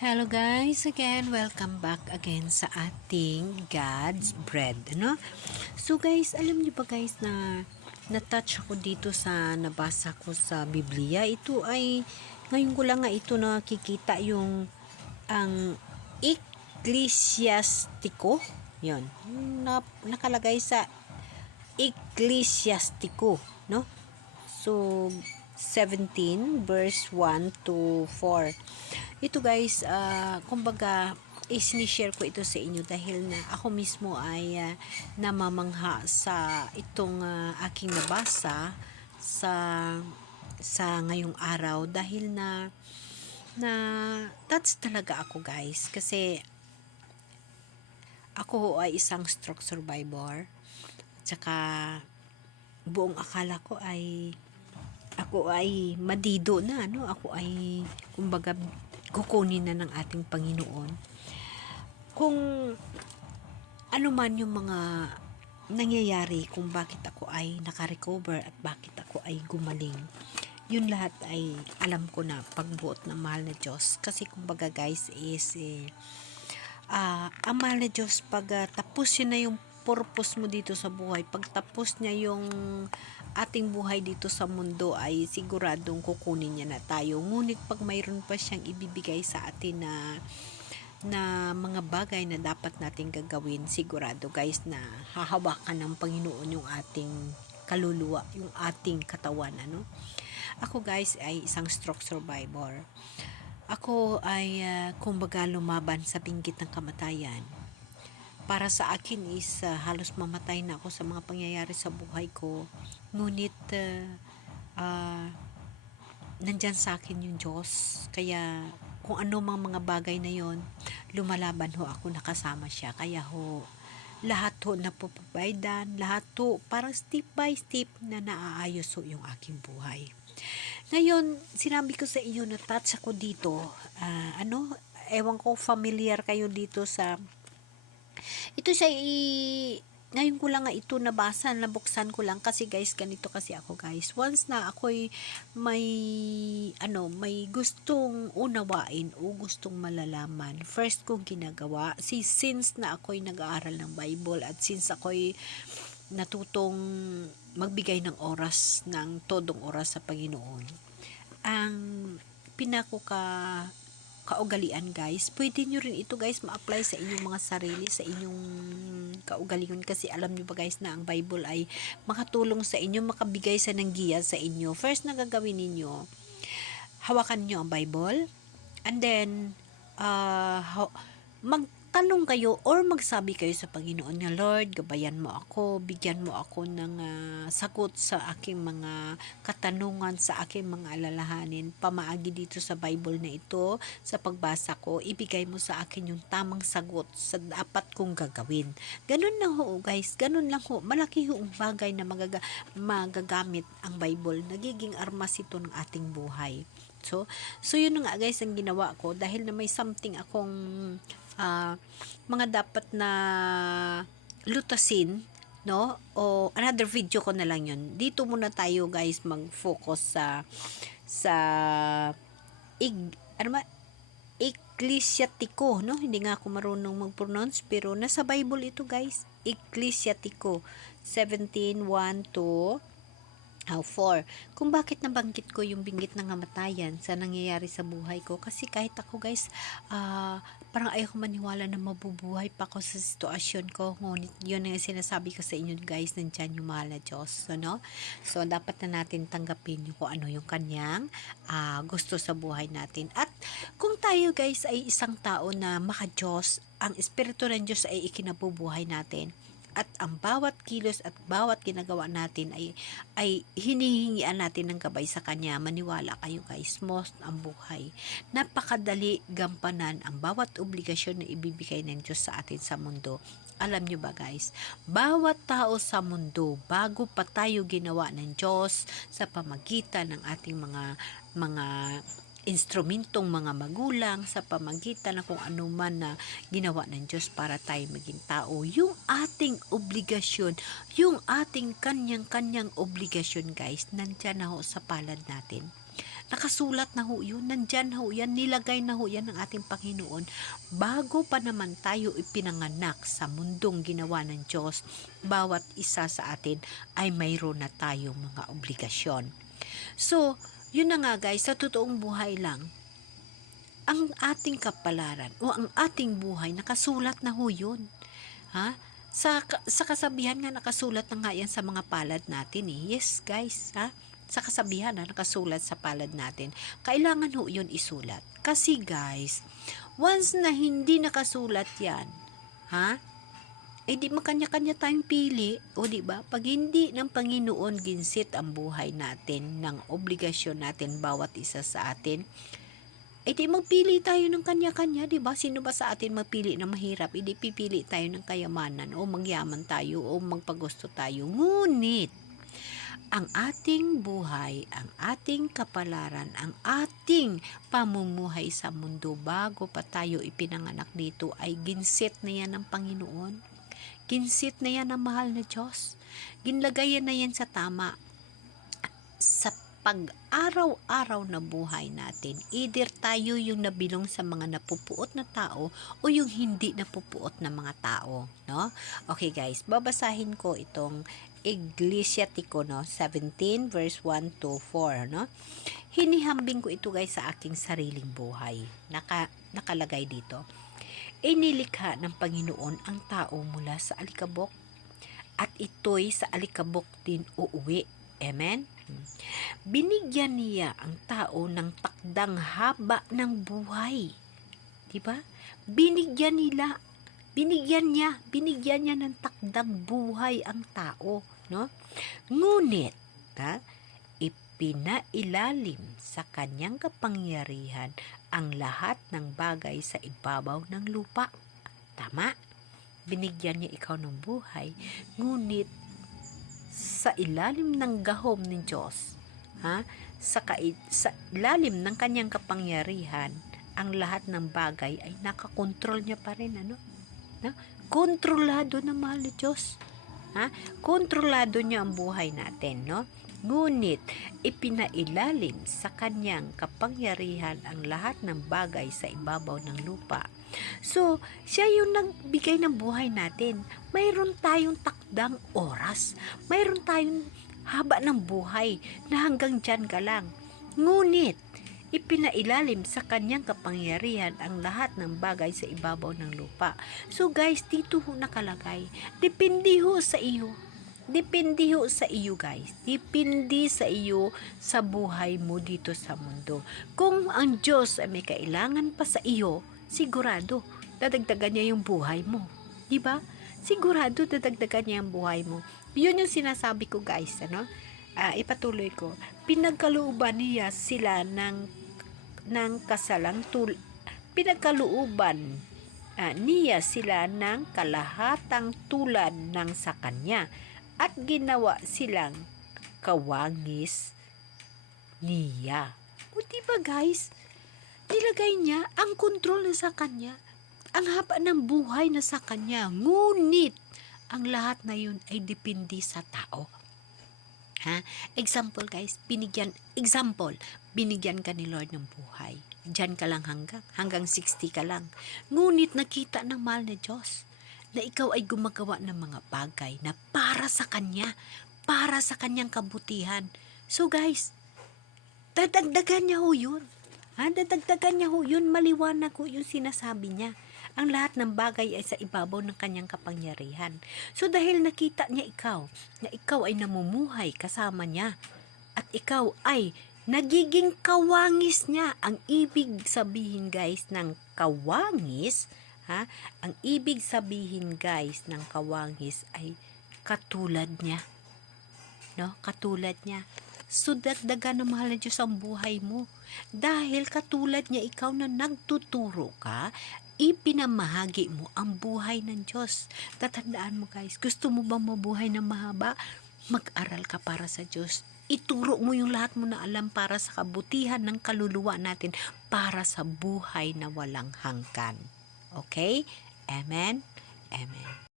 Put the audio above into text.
Hello guys, again, welcome back again sa ating God's Bread, ano? So guys, alam niyo ba guys na na-touch ako dito sa nabasa ko sa Biblia. Ito ay, ngayon ko lang nga ito nakikita yung ang Ecclesiastico. Yun, nakalagay sa Ecclesiastico, no? So, 17 verse 1 to 4. Ito guys, kumbaga isinishare ko ito sa inyo dahil na ako mismo ay namamangha sa itong aking nabasa sa ngayong araw dahil na touch talaga ako guys kasi ako ay isang stroke survivor at saka buong akala ko ay ako ay madido na, no? Ako ay kumbaga kukunin na ng ating Panginoon. Kung ano man yung mga nangyayari kung bakit ako ay nakarecover at bakit ako ay gumaling, yun lahat ay alam ko na pagbuot ng mahal na Diyos. Kasi kumbaga guys is ang mahal na Diyos pag tapos yun na yung purpose mo dito sa buhay, pag tapos niya yung ating buhay dito sa mundo ay siguradong kukunin niya na tayo. Ngunit pag mayroon pa siyang ibibigay sa atin na mga bagay na dapat nating gagawin, sigurado guys na hahawakan ng Panginoon yung ating kaluluwa, yung ating katawan, ano? Ako guys ay isang stroke survivor. Ako ay kumbaga lumaban sa binggit ng kamatayan. Para sa akin is halos mamatay na ako sa mga pangyayari sa buhay ko. Ngunit nandyan sa akin yung Diyos. Kaya kung ano mang mga bagay na yon, lumalaban ho ako, nakasama siya. Kaya ho, lahat ho napoprovidean, lahat ho parang step by step na naaayos ho yung aking buhay. Ngayon, sinabi ko sa iyo na touch ako dito. Ewan ko familiar kayo dito sa ito siya ngayon ko lang nga ito nabasa, nabuksan ko lang kasi guys, ganito kasi ako guys. Once na ako'y may gustong unawain o gustong malalaman, first kong ginagawa, since na ako'y nag-aaral ng Bible at since ako'y natutong magbigay ng oras, ng todong oras sa Panginoon, ang kaugalian guys, pwede nyo rin ito guys ma-apply sa inyong mga sarili, sa inyong kaugalian, kasi alam nyo ba guys na ang Bible ay makatulong sa inyo, makabigay sa ng giya sa inyo. First na gagawin ninyo, hawakan nyo ang Bible and then magtanong kayo or magsabi kayo sa Panginoon na, Lord, gabayan mo ako, bigyan mo ako ng sagot sa aking mga katanungan, sa aking mga alalahanin, pamaagi dito sa Bible na ito, sa pagbasa ko, ibigay mo sa akin yung tamang sagot sa dapat kong gagawin. Ganun lang ho guys, ganun lang ho, malaki ho ang bagay na magagamit ang Bible, nagiging armas ito ng ating buhay. So yun nga guys ang ginawa ko dahil na may something akong mga dapat na lutasin, no? O another video ko na lang yun. Dito muna tayo guys mag-focus sa Ecclesiastico, no? Hindi nga ako marunong mag-pronounce pero nasa Bible ito guys. Ecclesiastico 17:1 to 4. Kung bakit nabanggit ko yung binggit ng kamatayan sa nangyayari sa buhay ko, kasi kahit ako guys, parang ayoko maniwala na mabubuhay pa ako sa sitwasyon ko, ngunit yun ang sinasabi ko sa inyo guys, nandyan yung mahal na Diyos. So dapat na natin tanggapin yung kung ano yung kanyang gusto sa buhay natin. At kung tayo guys ay isang tao na maka-Diyos, ang Espiritu ng Diyos ay ikinabubuhay natin. At ang bawat kilos at bawat ginagawa natin ay hinihingian natin ng gabay sa Kanya. Maniwala kayo guys, most ang buhay. Napakadali gampanan ang bawat obligasyon na ibibigay ng Diyos sa atin sa mundo. Alam nyo ba guys, bawat tao sa mundo, bago pa tayo ginawa ng Diyos sa pamagitan ng ating mga instrumentong mga magulang, sa pamagitan ng kung ano man na ginawa ng Diyos para tayo maging tao, yung ating obligasyon, yung ating kanyang obligasyon guys, nandyan na ho sa palad natin. Nakasulat na ho yun, nandyan ho yan, nilagay na ho yan ng ating Panginoon. Bago pa naman tayo ipinanganak sa mundong ginawa ng Diyos, bawat isa sa atin ay mayroon na tayong mga obligasyon. So, yun na nga guys, sa totoong buhay lang, ang ating kapalaran o ang ating buhay, nakasulat na ho yun. Ha? Sa kasabihan nga, nakasulat na nga yan sa mga palad natin eh. Yes guys, ha? Sa kasabihan na nakasulat sa palad natin. Kailangan ho yun isulat. Kasi guys, once na hindi nakasulat yan, ha? Eh di makanya-kanya tayong pili, o di ba? Pag hindi ng Panginoon ginsit ang buhay natin, ng obligasyon natin bawat isa sa atin, eh di magpili tayo ng kanya-kanya, di ba? Sino ba sa atin magpili na mahirap? Eh di pipili tayo ng kayamanan o magyaman tayo o magpagusto tayo. Ngunit, ang ating buhay, ang ating kapalaran, ang ating pamumuhay sa mundo bago pa tayo ipinanganak dito ay ginset na yan ng Panginoon. Ginset na yan ng mahal na Diyos. Ginlagayan na yan sa tama. Sa pag-araw-araw na buhay natin, either tayo yung nabilong sa mga napupuot na tao o yung hindi napupuot na mga tao, no? Okay guys, babasahin ko itong Ecclesiastes, no? 17 verse 1 to 4, no? Hinihambing ko ito guys sa aking sariling buhay. Nakalagay dito. Inilikha ng Panginoon ang tao mula sa alikabok at ito'y sa alikabok din uuwi. Amen? Binigyan niya ang tao ng takdang haba ng buhay. Diba? Binigyan niya ng takdang buhay ang tao, no? Ngunit, ipinailalim sa kanyang kapangyarihan ang lahat ng bagay sa ibabaw ng lupa. Tama? Binigyan niya ikaw ng buhay, ngunit sa ilalim ng gahom ng Diyos, sa ilalim ng kanyang kapangyarihan, ang lahat ng bagay ay nakakontrol niya pa rin, no? Kontrolado ng mahal na Diyos. Kontrolado niya ang buhay natin, no? Ngunit ipinailalim sa kanyang kapangyarihan ang lahat ng bagay sa ibabaw ng lupa. So, siya yung nagbigay ng buhay natin. Mayroon tayong takdang oras. Mayroon tayong haba ng buhay na hanggang dyan ka lang. Ngunit, ipinailalim sa kanyang kapangyarihan ang lahat ng bagay sa ibabaw ng lupa. So guys, dito ho nakalagay. Depende ho sa iyo. Depende ho sa iyo guys. Depende sa iyo sa buhay mo dito sa mundo. Kung ang Diyos ay may kailangan pa sa iyo, sigurado, dadagdagan niya yung buhay mo. Diba? Sigurado, dadagdagan niya yung buhay mo. Yun yung sinasabi ko guys, ano? Ipatuloy ko. Pinagkalooban niya sila ng pinagkalooban niya sila ng kalahatang tulad ng sa kanya at ginawa silang kawangis niya. O diba guys? Nilagay niya ang kontrol na sa kanya, ang haba ng buhay na sa kanya, ngunit ang lahat na yun ay depende sa tao. Example guys, binigyan ka ni Lord ng buhay. Diyan ka lang hanggang 60 ka lang. Ngunit nakita ng mahal na Diyos na ikaw ay gumagawa ng mga bagay na para sa Kanya, para sa Kanyang kabutihan. So guys, dadagdagan niya ho yun. Dadagdagan niya ho yun, maliwanag ho yung sinasabi niya. Ang lahat ng bagay ay sa ibabaw ng kanyang kapangyarihan. So dahil nakita niya na ikaw ay namumuhay kasama niya, at ikaw ay nagiging kawangis niya. Ang ibig sabihin guys ng kawangis, ang ibig sabihin guys ng kawangis ay katulad niya. No? Katulad niya. So, dagdagan ng mahal na Diyos ang buhay mo. Dahil katulad niya ikaw na nagtuturo ka, ipinamahagi mo ang buhay ng Diyos. Tatandaan mo guys, gusto mo bang mabuhay na mahaba? Mag-aral ka para sa Diyos. Ituro mo yung lahat mo na alam para sa kabutihan ng kaluluwa natin, para sa buhay na walang hanggan. Okay? Amen? Amen.